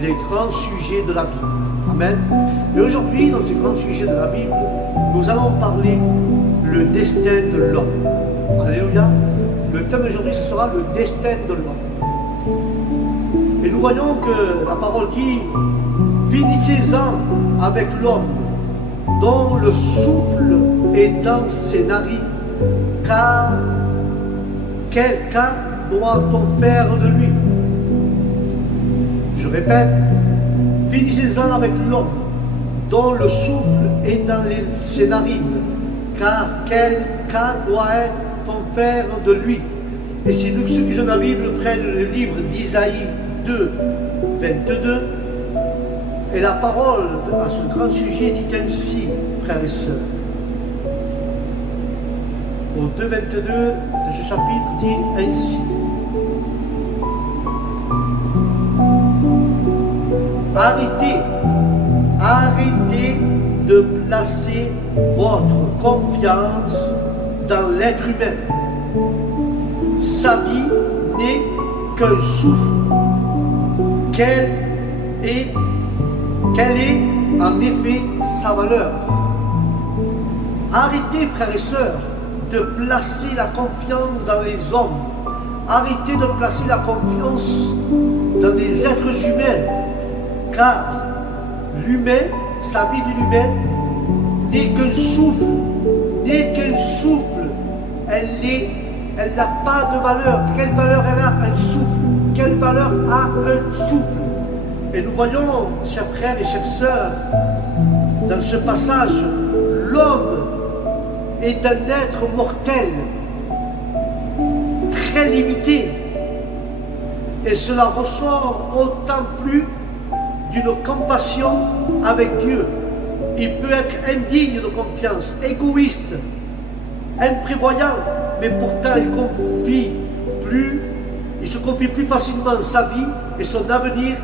les grands sujets de la Bible. Amen. Et aujourd'hui, dans ces grands sujets de la Bible, nous allons parler le destin de l'homme. Alléluia. Le thème d'aujourd'hui, ce sera le destin de l'homme. Et nous voyons que la parole dit, finissez-en avec l'homme, dont le souffle est dans ses narines, car quel cas doit-on faire de lui? Je répète, finissez-en avec l'homme, dont le souffle est dans ses narines, car quel cas doit-on faire de lui? Et si ceux qui ont la Bible prennent le livre d'Isaïe 2, 22, et la parole à ce grand sujet dit ainsi, frères et sœurs. Au 2, 22 de ce chapitre dit ainsi. Arrêtez de placer votre confiance dans l'être humain. Sa vie n'est qu'un souffle. Quelle est en effet sa valeur? Arrêtez, frères et sœurs, de placer la confiance dans les hommes. Arrêtez de placer la confiance dans les êtres humains, car l'humain, sa vie de l'humain, n'est qu'un souffle, elle n'a pas de valeur. Quelle valeur elle a? Un souffle. Quelle valeur a un souffle? Et nous voyons, chers frères et chères sœurs, dans ce passage, l'homme est un être mortel, très limité, et cela ressort autant plus d'une compassion avec Dieu. Il peut être indigne de confiance, égoïste, imprévoyant, mais pourtant il se confie plus facilement sa vie et son avenir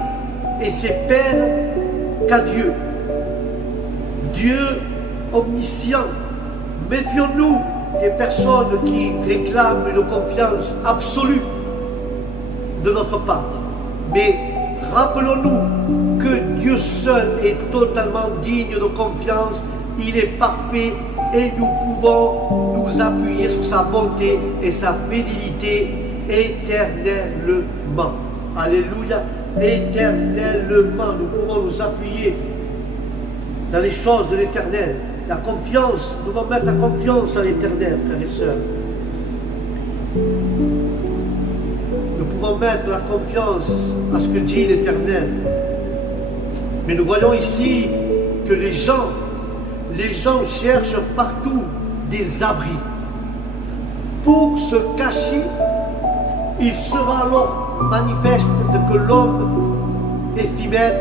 et ses peines qu'à Dieu. Dieu omniscient. Méfions-nous des personnes qui réclament une confiance absolue de notre part. Mais rappelons-nous que Dieu seul est totalement digne de confiance. Il est parfait et nous pouvons nous appuyer sur sa bonté et sa fidélité éternellement. Alléluia. Éternellement, nous pouvons nous appuyer dans les choses de l'éternel. La confiance, nous devons mettre la confiance à l'éternel, frères et sœurs. Nous pouvons mettre la confiance à ce que dit l'éternel. Mais nous voyons ici que les gens cherchent partout des abris. Pour se cacher, il sera alors manifeste que l'homme éphémère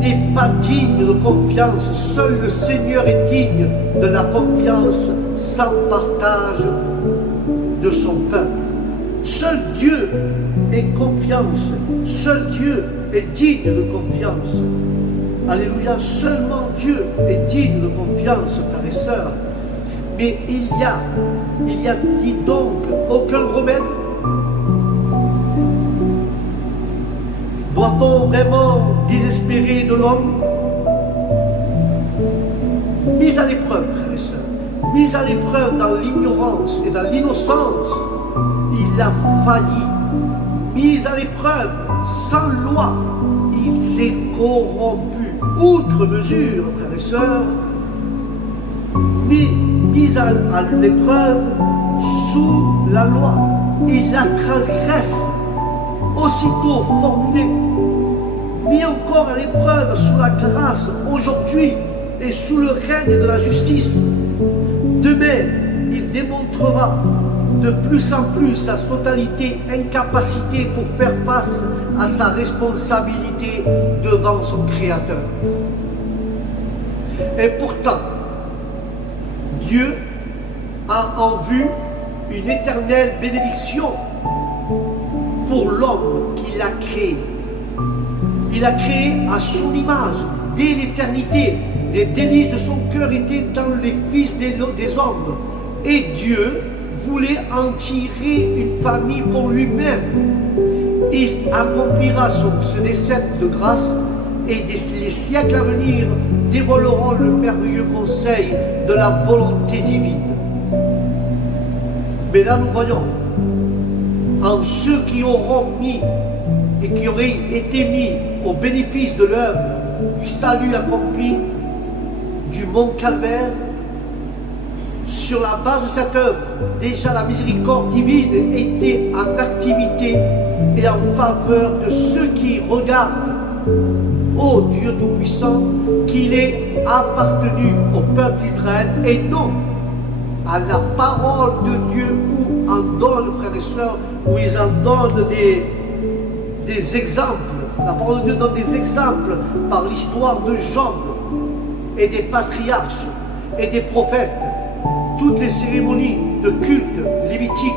n'est pas digne de confiance. Seul le Seigneur est digne de la confiance sans partage de son peuple. Seul Dieu est confiance. Seul Dieu est digne de confiance. Alléluia. Seulement Dieu est digne de confiance, frères et sœurs. Mais il y a dit donc aucun remède. Doit-on vraiment désespérer de l'homme? Mis à l'épreuve, frères et sœurs, mis à l'épreuve dans l'ignorance et dans l'innocence, il a failli. Mis à l'épreuve, sans loi, il s'est corrompu. Outre mesure, frères et sœurs, mis à l'épreuve sous la loi, il la transgresse. Aussitôt formulé, mis encore à l'épreuve sous la grâce aujourd'hui et sous le règne de la justice. Demain, il démontrera de plus en plus sa totalité incapacité pour faire face à sa responsabilité devant son Créateur. Et pourtant, Dieu a en vue une éternelle bénédiction pour l'homme qu'il a créé. Il a créé à son image, dès l'éternité. Les délices de son cœur étaient dans les fils des hommes. Et Dieu voulait en tirer une famille pour lui-même. il accomplira ce décès de grâce et les siècles à venir dévoileront le merveilleux conseil de la volonté divine. Mais là, nous voyons en ceux qui auront mis et qui auraient été mis au bénéfice de l'œuvre du salut accompli du mont Calvaire. Sur la base de cette œuvre, déjà la miséricorde divine était en activité et en faveur de ceux qui regardent, ô Dieu Tout-Puissant, qu'il est appartenu au peuple d'Israël et non à la parole de Dieu où en donne, frères et sœurs, où ils en donnent des exemples. La parole de Dieu donne des exemples par l'histoire de Job et des patriarches et des prophètes. Toutes les cérémonies de culte lévitique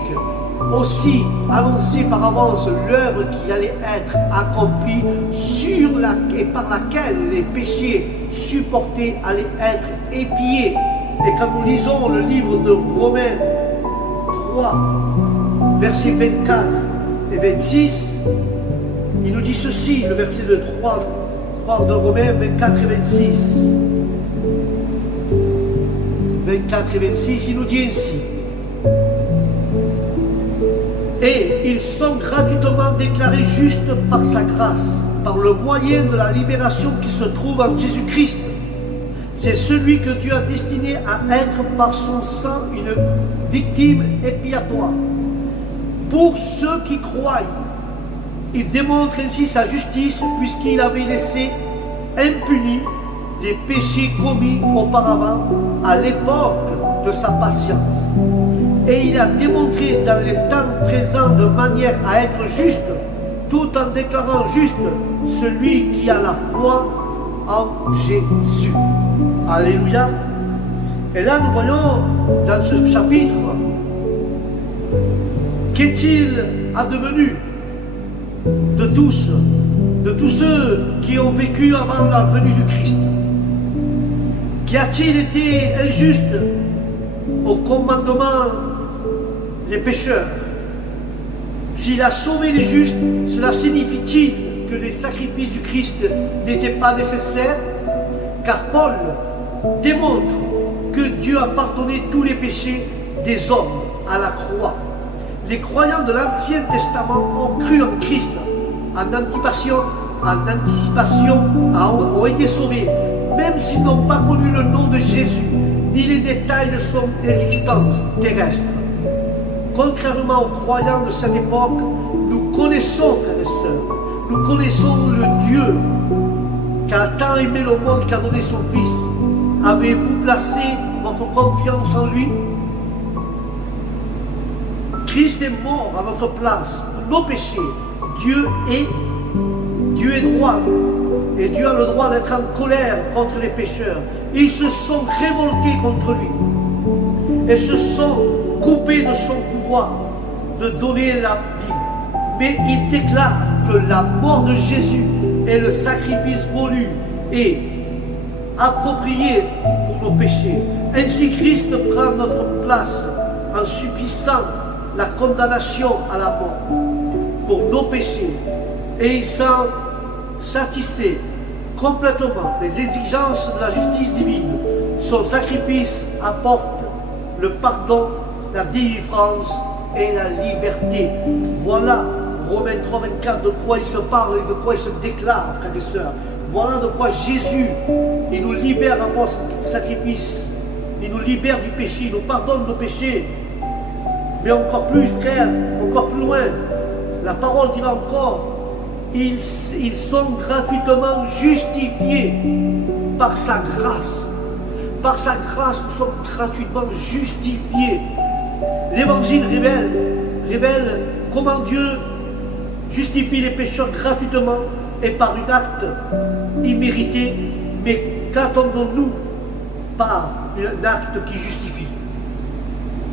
aussi annonçaient par avance l'œuvre qui allait être accomplie et par laquelle les péchés supportés allaient être épiés. Et quand nous lisons le livre de Romains 3, versets 24 et 26, il nous dit ceci, le verset de 3 de Romains 24 et 26. 24 et 26, il nous dit ainsi. Et ils sont gratuitement déclarés justes par sa grâce, par le moyen de la libération qui se trouve en Jésus-Christ. C'est celui que Dieu a destiné à être par son sang une victime expiatoire. Pour ceux qui croient, il démontre ainsi sa justice puisqu'il avait laissé impunis les péchés commis auparavant à l'époque de sa patience. Et il a démontré dans les temps présents de manière à être juste, tout en déclarant juste celui qui a la foi en Jésus. Alléluia. Et là nous voyons dans ce chapitre, qu'est-il advenu de tous ceux qui ont vécu avant la venue du Christ? Qui a-t-il été injuste au commandement des pécheurs? S'il a sauvé les justes, cela signifie-t-il que les sacrifices du Christ n'étaient pas nécessaires? Car Paul démontre que Dieu a pardonné tous les péchés des hommes à la croix. Les croyants de l'Ancien Testament ont cru en Christ, en anticipation, ont été sauvés, même s'ils n'ont pas connu le nom de Jésus, ni les détails de son existence terrestre. Contrairement aux croyants de cette époque, nous connaissons, frères et sœurs, nous connaissons le Dieu qui a tant aimé le monde, qui a donné son Fils. Avez-vous placé votre confiance en lui? Christ est mort à notre place pour nos péchés. Dieu est droit. Et Dieu a le droit d'être en colère contre les pécheurs. Ils se sont révoltés contre lui. Et se sont coupés de son pouvoir de donner la vie. Mais il déclare que la mort de Jésus est le sacrifice voulu et approprié pour nos péchés. Ainsi Christ prend notre place en subissant la condamnation à la mort pour nos péchés. Et il s'en satisfait complètement les exigences de la justice divine. Son sacrifice apporte le pardon, la délivrance et la liberté. Voilà Romains 3, 24, de quoi il se parle et de quoi il se déclare, frères et sœurs. Voilà de quoi Jésus, il nous libère après son sacrifice. Il nous libère du péché, il nous pardonne nos péchés. Mais encore plus, frères, encore plus loin, la parole dit encore, ils sont gratuitement justifiés par sa grâce. Par sa grâce, nous sommes gratuitement justifiés. L'Évangile révèle comment Dieu justifie les pécheurs gratuitement et par un acte immérité. Mais qu'attendons-nous par un acte qui justifie?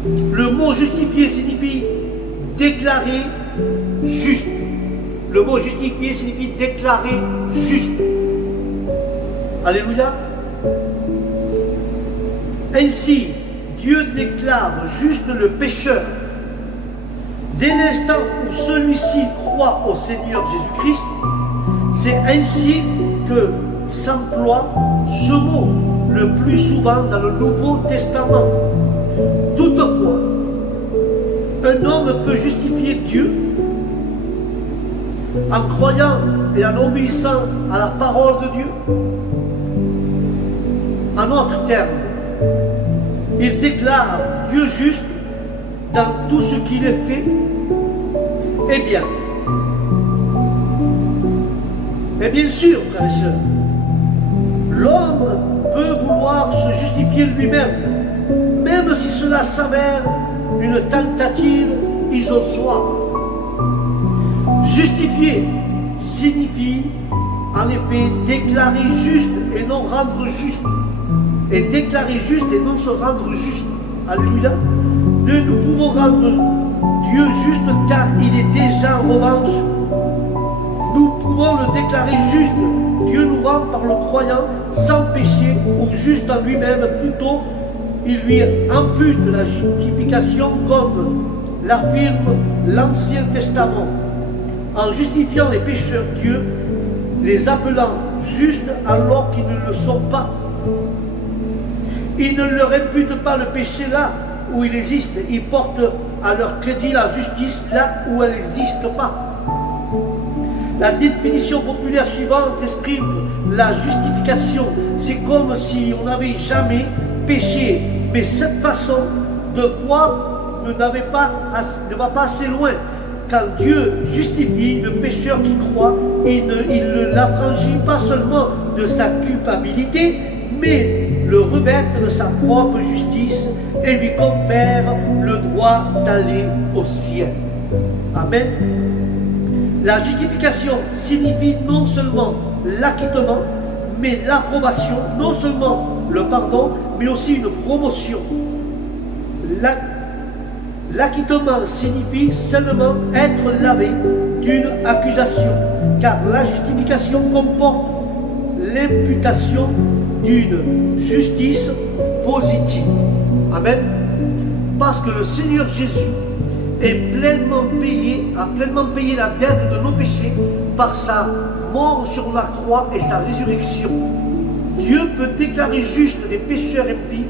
Le mot justifier signifie déclarer juste. Le mot justifier signifie déclarer juste. Alléluia. Ainsi, Dieu déclare juste le pécheur Dès l'instant où celui-ci croit au Seigneur Jésus-Christ, c'est ainsi que s'emploie ce mot le plus souvent dans le Nouveau Testament. Toutefois, un homme peut justifier Dieu en croyant et en obéissant à la parole de Dieu. En d'autres termes, il déclare Dieu juste dans tout ce qu'il est fait. Eh bien sûr, frères et sœurs, l'homme peut vouloir se justifier lui-même, même si cela s'avère une tentative isole-soi. Justifier signifie en effet déclarer juste et non rendre juste. Et déclarer juste et non se rendre juste. Alléluia. Nous pouvons rendre Dieu juste car il est déjà en revanche. Nous pouvons le déclarer juste. Dieu nous rend par le croyant sans péché ou juste en lui-même. Plutôt, il lui impute la justification comme l'affirme l'Ancien Testament. En justifiant les pécheurs, Dieu les appelant justes alors qu'ils ne le sont pas. Il ne leur impute pas le péché là où il existe. Il porte à leur crédit la justice là où elle n'existe pas. La définition populaire suivante exprime la justification. C'est comme si on n'avait jamais péché. Mais cette façon de voir ne va pas assez loin. Quand Dieu justifie le pécheur qui croit, il ne l'affranchit pas seulement de sa culpabilité, mais le revêt de sa propre justice et lui confère le droit d'aller au ciel. Amen. La justification signifie non seulement l'acquittement, mais l'approbation, non seulement le pardon, mais aussi une promotion. L'acquittement signifie seulement être lavé d'une accusation, car la justification comporte l'imputation d'une justice positive. Amen. Parce que le Seigneur Jésus a pleinement payé la dette de nos péchés par sa mort sur la croix et sa résurrection. Dieu peut déclarer juste les pécheurs impies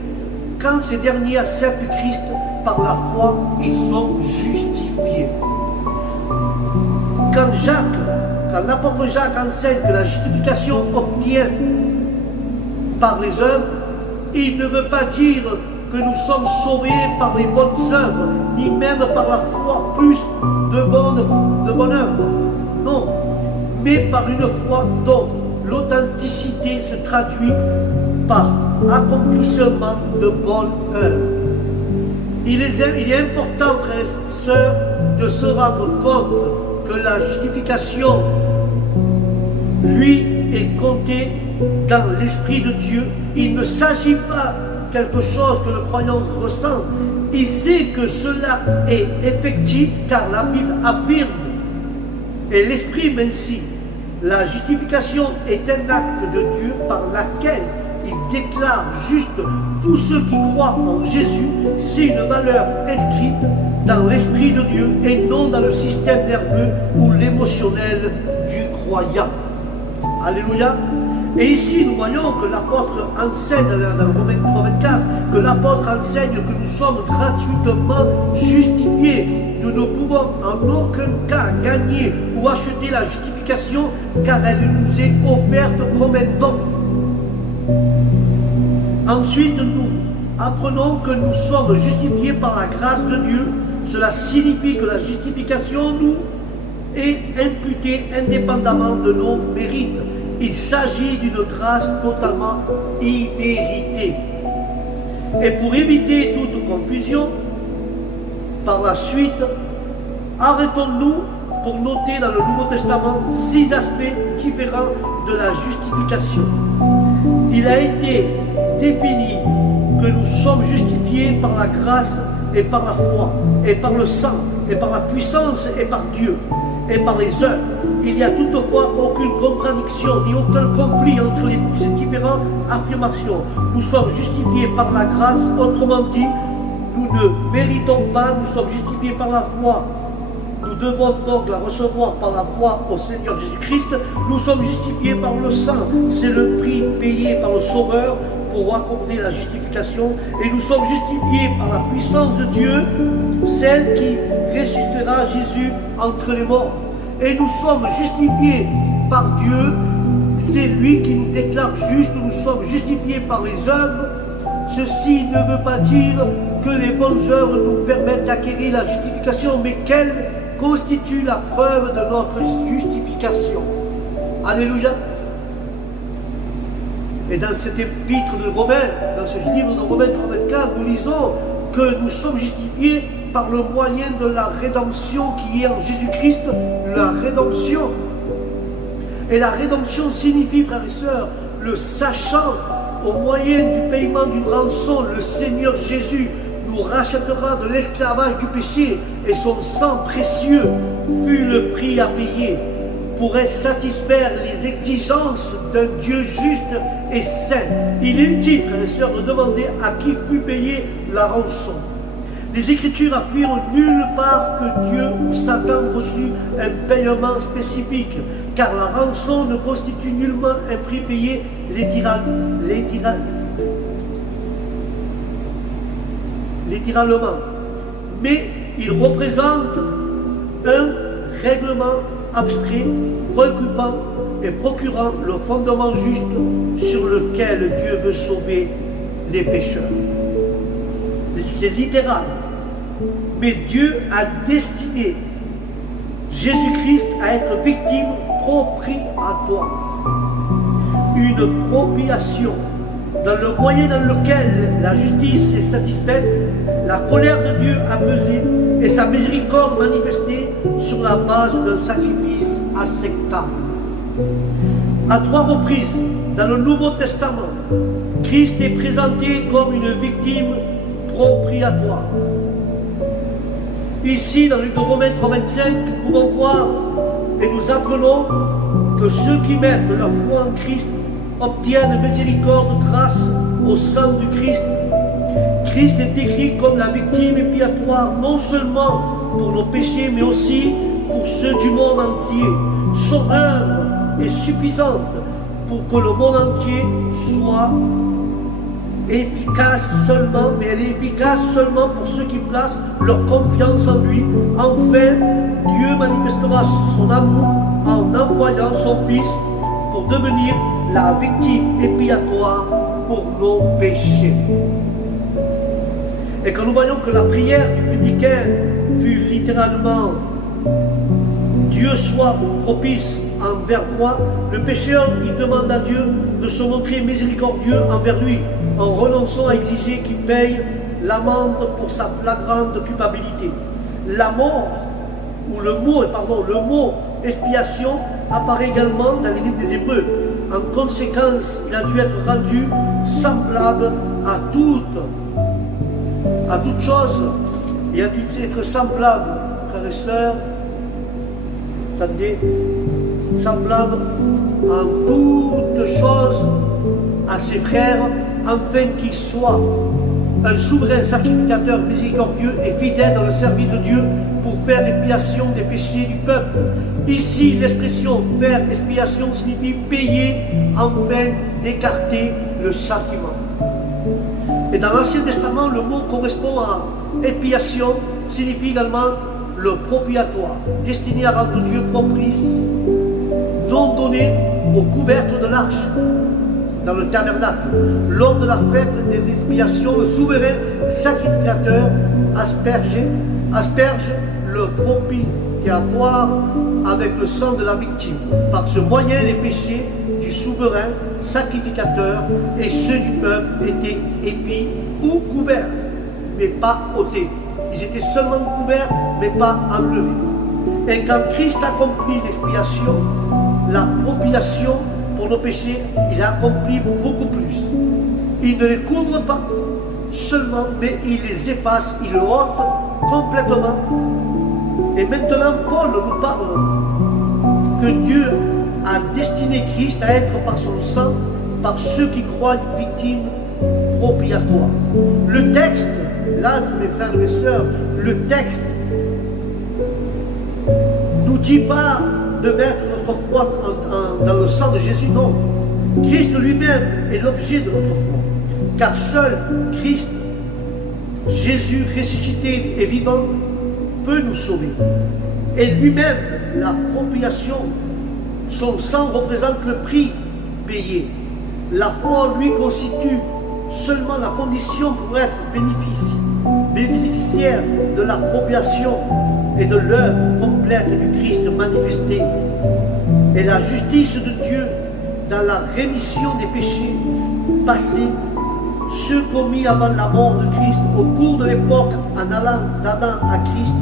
quand ces derniers acceptent Christ par la foi, ils sont justifiés. Quand l'apôtre Jacques enseigne que la justification obtient par les œuvres, il ne veut pas dire que nous sommes sauvés par les bonnes œuvres, ni même par la foi plus de bonnes œuvres. Non, mais par une foi dont l'authenticité se traduit par accomplissement de bonnes œuvres. Il est important, frères et sœurs, de se rendre compte que la justification, lui, est comptée dans l'Esprit de Dieu. Il ne s'agit pas de quelque chose que le croyant ressent. Il sait que cela est effectif car la Bible affirme et l'exprime ainsi. La justification est un acte de Dieu par laquelle il déclare juste tous ceux qui croient en Jésus. C'est une valeur inscrite dans l'Esprit de Dieu et non dans le système nerveux ou l'émotionnel du croyant. Alléluia. Et ici, nous voyons que l'apôtre enseigne dans Romains 3:24, que l'apôtre enseigne que nous sommes gratuitement justifiés. Nous ne pouvons en aucun cas gagner ou acheter la justification car elle nous est offerte comme un don. Ensuite, nous apprenons que nous sommes justifiés par la grâce de Dieu. Cela signifie que la justification nous est imputée indépendamment de nos mérites. Il s'agit d'une grâce totalement imméritée. Et pour éviter toute confusion, par la suite, arrêtons-nous pour noter dans le Nouveau Testament 6 aspects différents de la justification. Il a été défini que nous sommes justifiés par la grâce et par la foi, et par le sang, et par la puissance, et par Dieu, et par les œuvres. Il n'y a toutefois aucune contradiction ni aucun conflit entre ces différentes affirmations. Nous sommes justifiés par la grâce, autrement dit, nous ne méritons pas, nous sommes justifiés par la foi devons donc la recevoir par la foi au Seigneur Jésus-Christ. Nous sommes justifiés par le sang. C'est le prix payé par le Sauveur pour accorder la justification. Et nous sommes justifiés par la puissance de Dieu, celle qui ressuscitera Jésus entre les morts. Et nous sommes justifiés par Dieu. C'est lui qui nous déclare justes. Nous sommes justifiés par les œuvres. Ceci ne veut pas dire que les bonnes œuvres nous permettent d'acquérir la justification, mais qu'elles constituent la preuve de notre justification. Alléluia. Et dans cet épître de Romains, dans ce livre de Romains 34, nous lisons que nous sommes justifiés par le moyen de la rédemption qui est en Jésus-Christ, la rédemption. Et la rédemption signifie, frères et sœurs, le sachant au moyen du paiement d'une rançon, le Seigneur Jésus nous rachètera de l'esclavage du péché et son sang précieux fut le prix à payer pour satisfaire les exigences d'un Dieu juste et saint. Il est utile, frères et sœurs, de demander à qui fut payée la rançon. Les Écritures affirment nulle part que Dieu ou Satan reçut un paiement spécifique, car la rançon ne constitue nullement un prix payé littéralement, mais il représente un règlement abstrait, préoccupant et procurant le fondement juste sur lequel Dieu veut sauver les pécheurs. C'est littéral, mais Dieu a destiné Jésus-Christ à être victime propriatoire, une propiation dans le moyen dans lequel la justice est satisfaite, la colère de Dieu apaisée et sa miséricorde manifestée sur la base d'un sacrifice acceptable. À 3 reprises dans le Nouveau Testament, Christ est présenté comme une victime propriatoire. Ici, dans le livre de Romains 3:25, nous pouvons voir et nous apprenons que ceux qui mettent leur foi en Christ obtiennent miséricorde grâce au sang du Christ. Christ est décrit comme la victime expiatoire non seulement pour nos péchés, mais aussi pour ceux du monde entier. Son œuvre est suffisante pour que le monde entier soit efficace seulement, mais elle est efficace seulement pour ceux qui placent leur confiance en lui. Enfin, Dieu manifestera son amour en envoyant son Fils pour devenir la victime expiatoire pour nos péchés. Et quand nous voyons que la prière du publicain fut littéralement « Dieu soit propice envers moi », le pécheur, il demande à Dieu de se montrer miséricordieux envers lui, en renonçant à exiger qu'il paye l'amende pour sa flagrante culpabilité. La mort, ou le mot expiation apparaît également dans les livres des Hébreux. En conséquence, il a dû être rendu semblable à toute chose. Il a dû être semblable, frères et sœurs, attendez, semblable en toutes choses à ses frères, afin qu'il soit un souverain sacrificateur miséricordieux et fidèle dans le service de Dieu pour faire l'expiation des péchés du peuple. Ici, l'expression « faire expiation » signifie payer afin d'écarter le châtiment. Et dans l'Ancien Testament, le mot correspond à expiation, signifie également le propriatoire, destiné à rendre Dieu propice, don donné au couvercle de l'arche, dans le tabernacle. Lors de la fête des expiations, le souverain sacrificateur asperge le propitiatoire avec le sang de la victime. Par ce moyen, les péchés du souverain sacrificateur et ceux du peuple étaient épis ou couverts, mais pas ôtés. Ils étaient seulement couverts, mais pas enlevés. Et quand Christ accomplit l'expiation, la propitiation pour nos péchés, il a accompli beaucoup plus. Il ne les couvre pas seulement, mais il les efface, il les ôte complètement. Et maintenant, Paul nous parle que Dieu a destiné Christ à être par son sang, par ceux qui croient victimes propriatoires. Le texte, là, mes frères et mes sœurs, le texte dit pas de mettre notre foi dans le sang de Jésus, non. Christ lui-même est l'objet de notre foi. Car seul Christ, Jésus ressuscité et vivant, peut nous sauver. Et lui-même, la propitiation, son sang représente le prix payé. La foi en lui constitue seulement la condition pour être bénéficiaire de la propitiation et de l'œuvre complète du Christ manifesté. Et la justice de Dieu dans la rémission des péchés passés, ceux commis avant la mort de Christ, au cours de l'époque en allant d'Adam à Christ,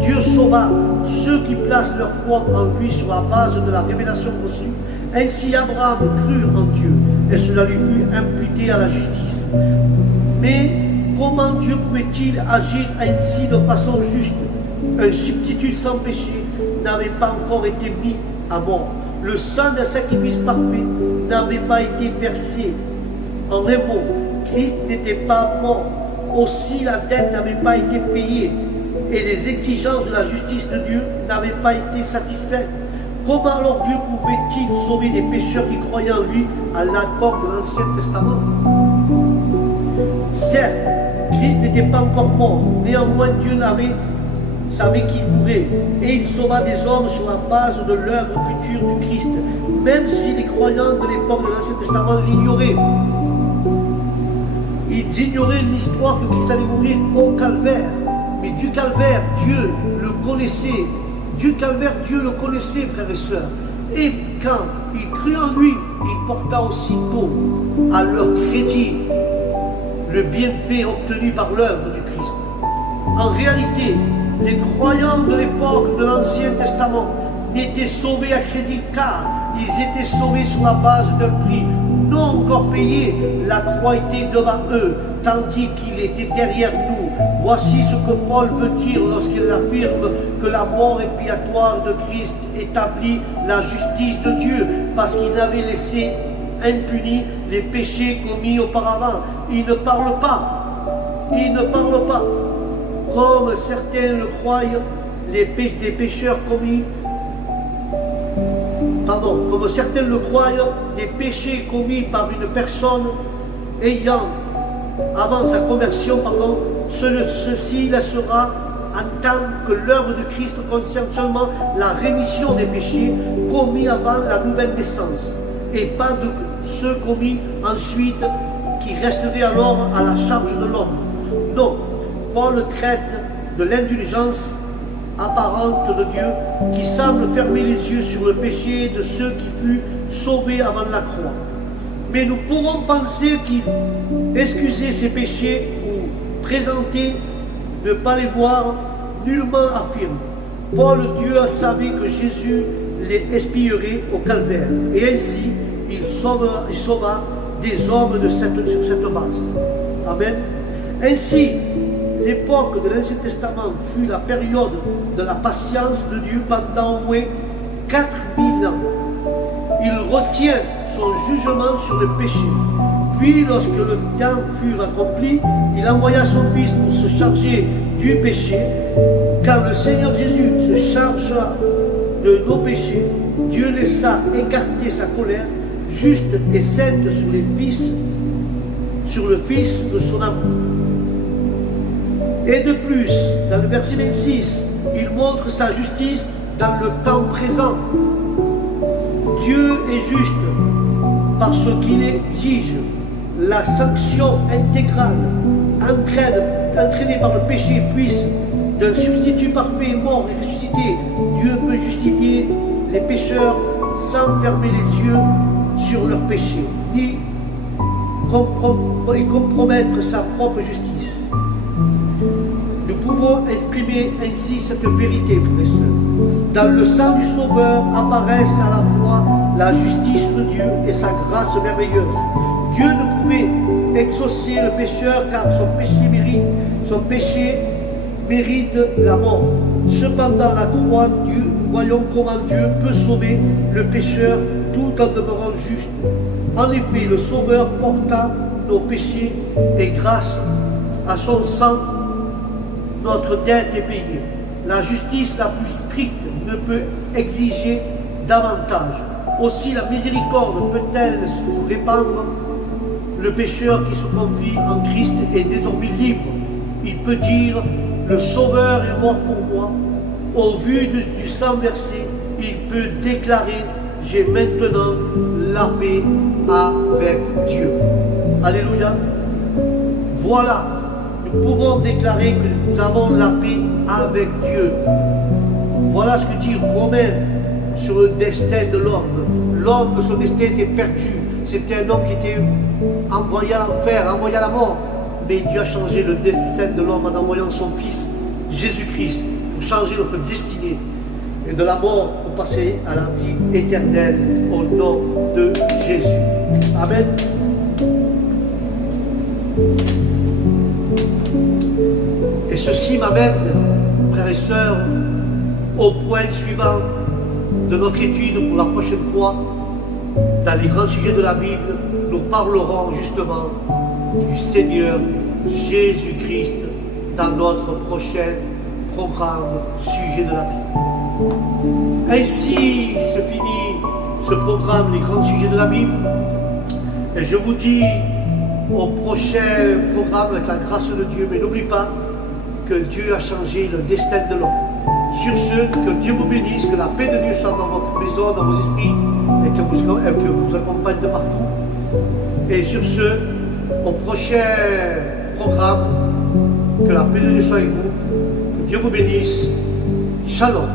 Dieu sauva ceux qui placent leur foi en lui sur la base de la révélation reçue. Ainsi Abraham crut en Dieu et cela lui fut imputé à la justice. Mais comment Dieu pouvait-il agir ainsi de façon juste? Un substitut sans péché n'avait pas encore été mis à mort. Le sang d'un sacrifice parfait n'avait pas été versé. En un mot, Christ n'était pas mort. Aussi la dette n'avait pas été payée et les exigences de la justice de Dieu n'avaient pas été satisfaites. Comment alors Dieu pouvait-il sauver des pécheurs qui croyaient en lui à l'époque de l'Ancien Testament? Certes, Christ n'était pas encore mort, néanmoins Dieu savait qu'il mourrait, et il sauva des hommes sur la base de l'œuvre future du Christ, même si les croyants de l'époque de l'Ancien Testament l'ignoraient. Ils ignoraient l'histoire que Christ allait mourir au calvaire, mais du calvaire, Dieu le connaissait. Du calvaire, Dieu le connaissait, frères et sœurs. Et quand il crut en lui, il porta aussitôt à leur crédit le bienfait obtenu par l'œuvre du Christ. En réalité, les croyants de l'époque de l'Ancien Testament n'étaient sauvés à crédit car ils étaient sauvés sur la base d'un prix non encore payé. La croix était devant eux, tandis qu'il était derrière nous. Voici ce que Paul veut dire lorsqu'il affirme que la mort expiatoire de Christ établit la justice de Dieu, parce qu'il avait laissé impunis les péchés commis auparavant. Il ne parle pas. Comme certains le croient, des pécheurs commis, comme certains le croient, des péchés commis par une personne ayant, avant sa conversion, ceci laissera entendre que l'œuvre de Christ concerne seulement la rémission des péchés commis avant la nouvelle naissance, et pas de ceux commis ensuite qui resteraient alors à la charge de l'homme. Non, Paul traite de l'indulgence apparente de Dieu qui semble fermer les yeux sur le péché de ceux qui furent sauvés avant la croix. Mais nous pourrons penser qu'il excusait ces péchés ou présenter ne pas les voir, nullement affirme. Paul, Dieu savait que Jésus les expierait au calvaire, et ainsi il sauva des hommes sur cette base. Amen. Ainsi, l'époque de l'Ancien Testament fut la période de la patience de Dieu pendant au moins 4000 ans. Il retient son jugement sur le péché. Puis, lorsque le temps fut accompli, il envoya son Fils pour se charger du péché. Quand le Seigneur Jésus se chargea de nos péchés, Dieu laissa écarter sa colère juste et sainte sur le Fils de son amour. Et de plus, dans le verset 26, il montre sa justice dans le temps présent. Dieu est juste parce qu'il exige la sanction intégrale entraînée par le péché, puisque d'un substitut parfait mort et ressuscité, Dieu peut justifier les pécheurs sans fermer les yeux sur leurs péchés, ni compromettre sa propre justice. Nous pouvons exprimer ainsi cette vérité, frères et sœurs. Dans le sang du Sauveur apparaissent à la fois la justice de Dieu et sa grâce merveilleuse. Dieu ne pouvait exaucer le pécheur car son péché mérite la mort. Cependant, à la croix, nous voyons comment Dieu peut sauver le pécheur tout en demeurant juste. En effet, le Sauveur porta nos péchés et grâce à son sang, notre dette est payée. La justice la plus stricte ne peut exiger davantage. Aussi la miséricorde peut-elle se répandre. Le pécheur qui se confie en Christ est désormais libre. Il peut dire, le Sauveur est mort pour moi. Au vu du sang versé, il peut déclarer, j'ai maintenant la paix avec Dieu. Alléluia. Voilà, nous pouvons déclarer que nous avons la paix avec Dieu. Voilà ce que dit Romain sur le destin de l'homme. L'homme, son destin était perdu. C'était un homme qui était envoyé à l'enfer, envoyé à la mort. Mais Dieu a changé le destin de l'homme en envoyant son Fils, Jésus-Christ, pour changer notre destinée. Et de la mort, pour passer à la vie éternelle au nom de Jésus. Amen. Et ceci m'amène, frères et sœurs, au point suivant de notre étude pour la prochaine fois. Dans les grands sujets de la Bible, nous parlerons justement du Seigneur Jésus-Christ dans notre prochain programme sujet de la Bible. Ainsi se finit ce programme, les grands sujets de la Bible. Et je vous dis au prochain programme avec la grâce de Dieu. Mais n'oublie pas que Dieu a changé le destin de l'homme. Sur ce, que Dieu vous bénisse, que la paix de Dieu soit dans votre maison, dans vos esprits, et que vous accompagne de partout. Et sur ce, au prochain programme, que la paix de Dieu soit avec vous, que Dieu vous bénisse. Shalom.